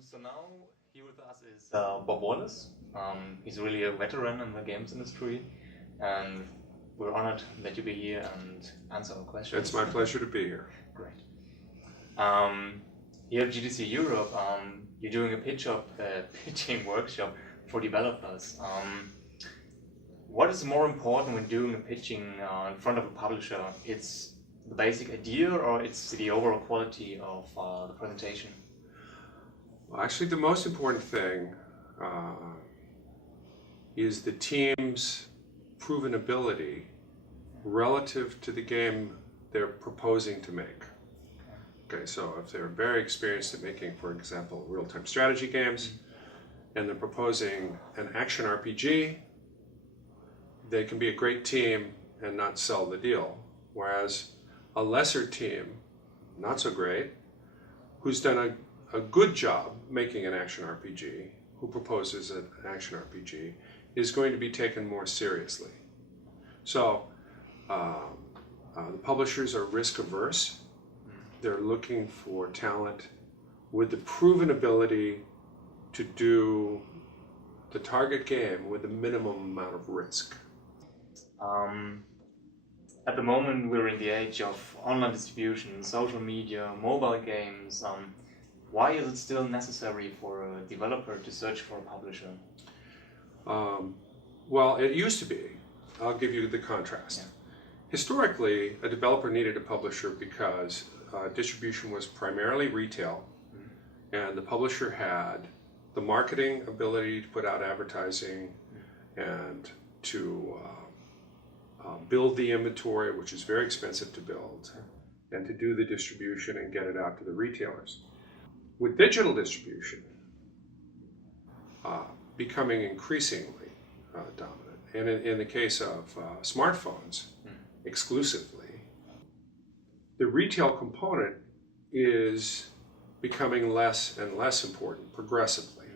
So now here with us is Bob Wallace. He's really a veteran in the games industry, and we're honored that you be here and answer our questions. It's my pleasure to be here. Great. Here at GDC Europe, you're doing a pitching workshop for developers. What is more important when doing a pitching in front of a publisher? It's the basic idea, or it's the overall quality of the presentation? Well, actually, the most important thing is the team's proven ability relative to the game they're proposing to make. Okay, so if they're very experienced at making, for example, real-time strategy games, and they're proposing an action RPG, they can be a great team and not sell the deal. Whereas a lesser team, not so great, who's done a good job making an action RPG, who proposes an action RPG, is going to be taken more seriously. So the publishers are risk averse. They're looking for talent with the proven ability to do the target game with the minimum amount of risk. At the moment, we're in the age of online distribution, social media, mobile games. Why is it still necessary for a developer to search for a publisher? Well, it used to be. I'll give you the contrast. Yeah. Historically, a developer needed a publisher because distribution was primarily retail, and the publisher had the marketing ability to put out advertising and to build the inventory, which is very expensive to build, and to do the distribution and get it out to the retailers. With digital distribution becoming increasingly dominant, and in the case of smartphones exclusively, the retail component is becoming less and less important progressively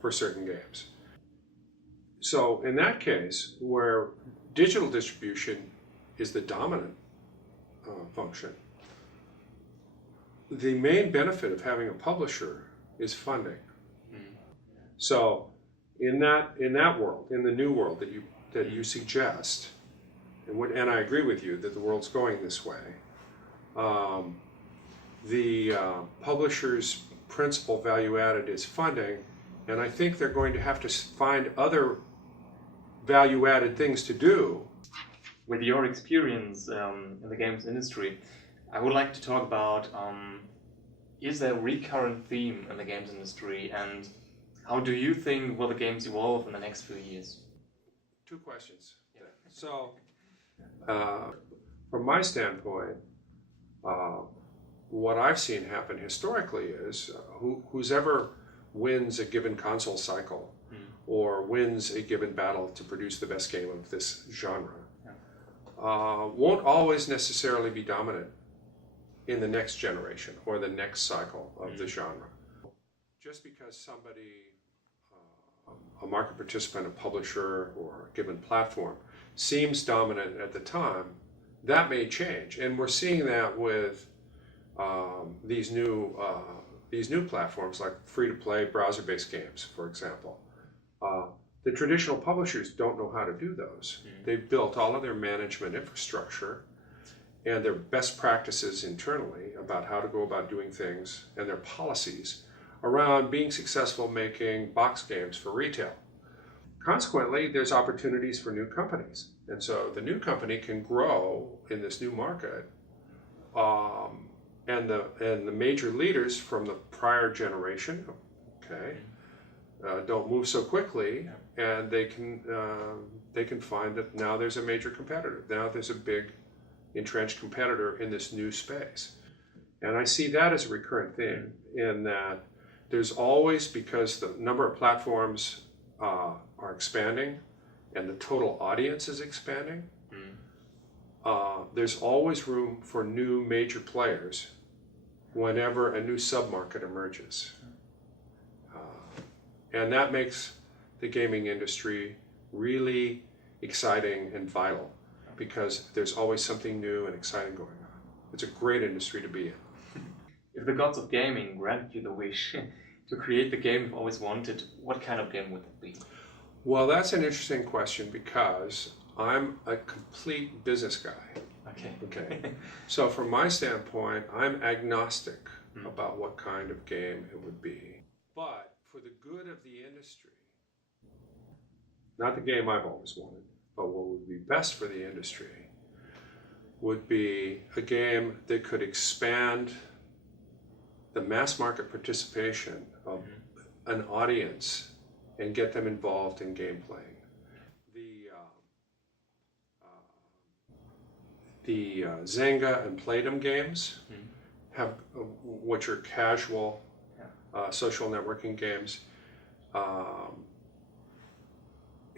for certain games. So in that case, where digital distribution is the dominant function, the main benefit of having a publisher is funding. So in that world, in the new world that you suggest, and I agree with you that the world's going this way, the publisher's principal value added is funding, and I think they're going to have to find other value added things to do. With your experience in the games industry, I would like to talk about is there a recurrent theme in the games industry, and how do you think will the games evolve in the next few years? Two questions. Yeah. So, from my standpoint, what I've seen happen historically is whoever wins a given console cycle or wins a given battle to produce the best game of this genre won't always necessarily be dominant in the next generation or the next cycle of the genre. Just because somebody, a market participant, a publisher, or a given platform seems dominant at the time, that may change. And we're seeing that with these new platforms like free-to-play browser-based games, for example. The traditional publishers don't know how to do those. They've built all of their management infrastructure and their best practices internally about how to go about doing things and their policies around being successful making box games for retail. Consequently, there's opportunities for new companies. And so the new company can grow in this new market, and the major leaders from the prior generation, don't move so quickly, and they can find that now there's a major competitor. Now there's a big entrenched competitor in this new space. And I see that as a recurrent theme in that there's always, because the number of platforms are expanding and the total audience is expanding, there's always room for new major players whenever a new submarket emerges. And that makes the gaming industry really exciting and vital, because there's always something new and exciting going on. It's a great industry to be in. If the gods of gaming granted you the wish, to create the game you've always wanted, what kind of game would it be? Well, that's an interesting question because I'm a complete business guy. Okay. So from my standpoint, I'm agnostic about what kind of game it would be. But for the good of the industry, not the game I've always wanted, but what would be best for the industry would be a game that could expand the mass market participation of an audience and get them involved in game playing. The Zynga and Playdom games have, which are casual social networking games,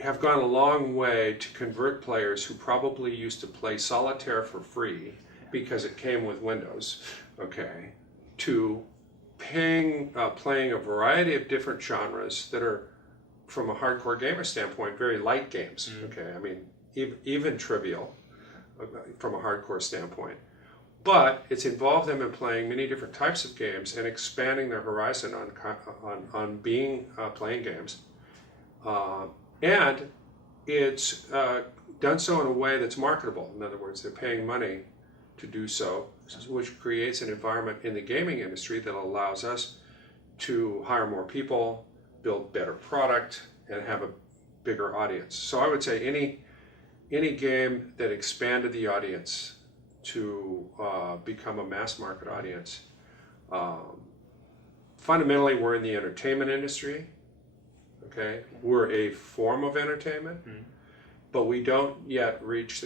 have gone a long way to convert players who probably used to play solitaire for free because it came with Windows, okay, to playing a variety of different genres that are, from a hardcore gamer standpoint, very light games. Okay, I mean, even trivial from a hardcore standpoint. But it's involved them in playing many different types of games and expanding their horizon on being playing games. And it's done so in a way that's marketable. In other words, they're paying money to do so, which creates an environment in the gaming industry that allows us to hire more people, build better product, and have a bigger audience. So I would say any game that expanded the audience to become a mass market audience. Fundamentally, we're in the entertainment industry. Okay, we're a form of entertainment, but we don't yet reach the